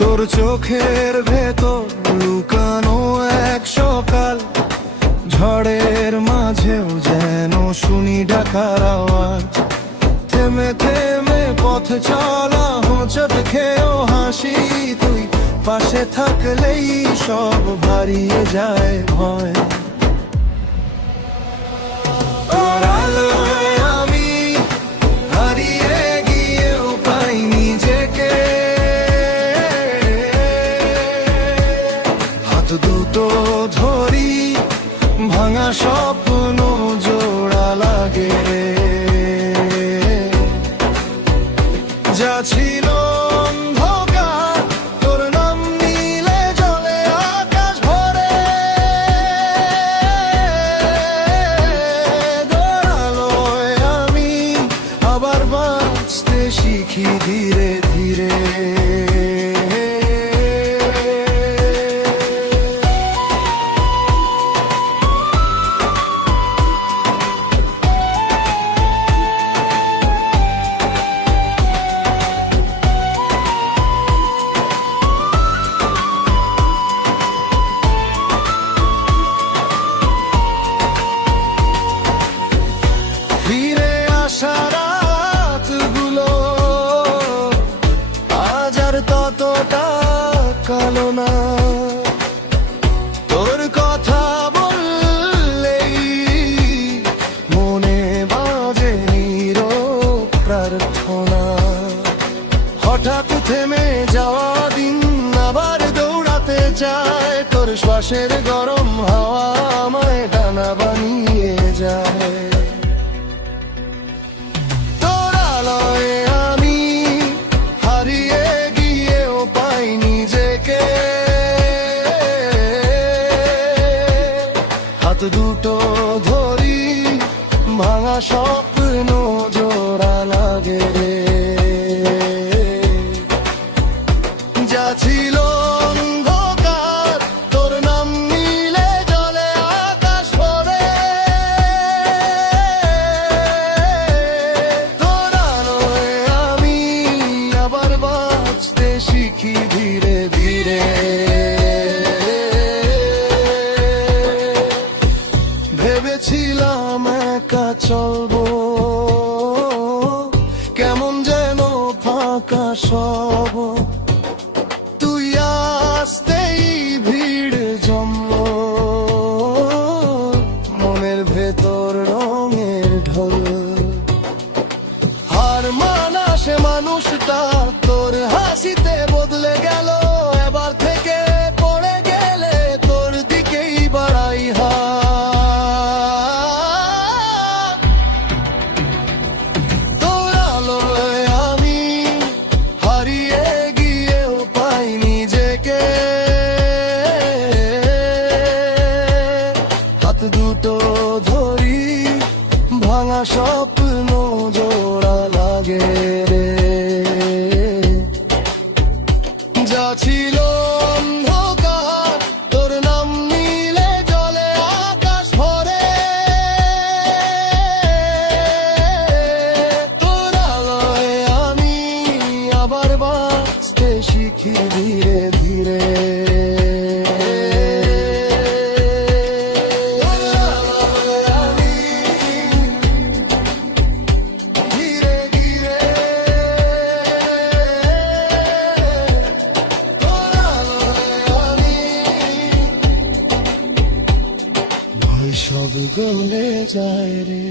তোর চোখের ভেতর লুকানো এক সকাল, ঝড়ের মাঝেও যেন শুনি ডাকার আওয়াজ। থেমে থেমে পথ চলা, হোঁচট খেয়েও হাসি, তুই পাশে থাকলেই সব হারিয়ে যায় ভয়। তোর আলোয় আমি হারিয়ে গিয়েও পাই নিজেকে, হাত দুটো ধরি ভাঙা স্বপ্ন জোড়া লাগে রে। যা ছিল অন্ধকার তোর নাম নিলে জলে আকাশ ভরে, তোর আলোয় আমি আবার বাঁচতে শিখি ধীরে ধীরে। ফিরে আসা রাতগুলো আজ আর ততটা কালো না, তোর কথা বললেই মনে বাজে নীরব প্রার্থনা। হঠাৎ থেমে যাওয়া দিন আবার দৌড়াতে চায়, তোর শ্বাসের গরম হাওয়া আমায় ডানা বানিয়ে যায়। হাত দুটো ধরি ভাঙা স্বপ্ন জোড়া লাগে রে। যা ছিল অন্ধকার তোর নাম নিলে জলে আকাশ ভরে, তোর আলোয় আমি আবার বাঁচতে শিখি ধীরে ধীরে। ভেবেছিলাম একা চলবো, কেমন যেন ফাঁকা সব, তুই আসতেই ভিড় জমলো মনের ভেতর রঙের ঢল। হার মানা সে মানুষটা তোর হাসিতে বদলে গেল, এবার থেকে পড়ে গেলে তোর দিকেই বাড়াই হাত। দুটো ধরি ভাঙা স্বপ্ন জোড়া লাগে রে। যা ছিল অন্ধকার তোর নাম নিলে জলে আকাশ ভরে, তোর আলোয় আমি আবার বাঁচতে শিখি ধীরে ধীরে। সব গলে যায় রে।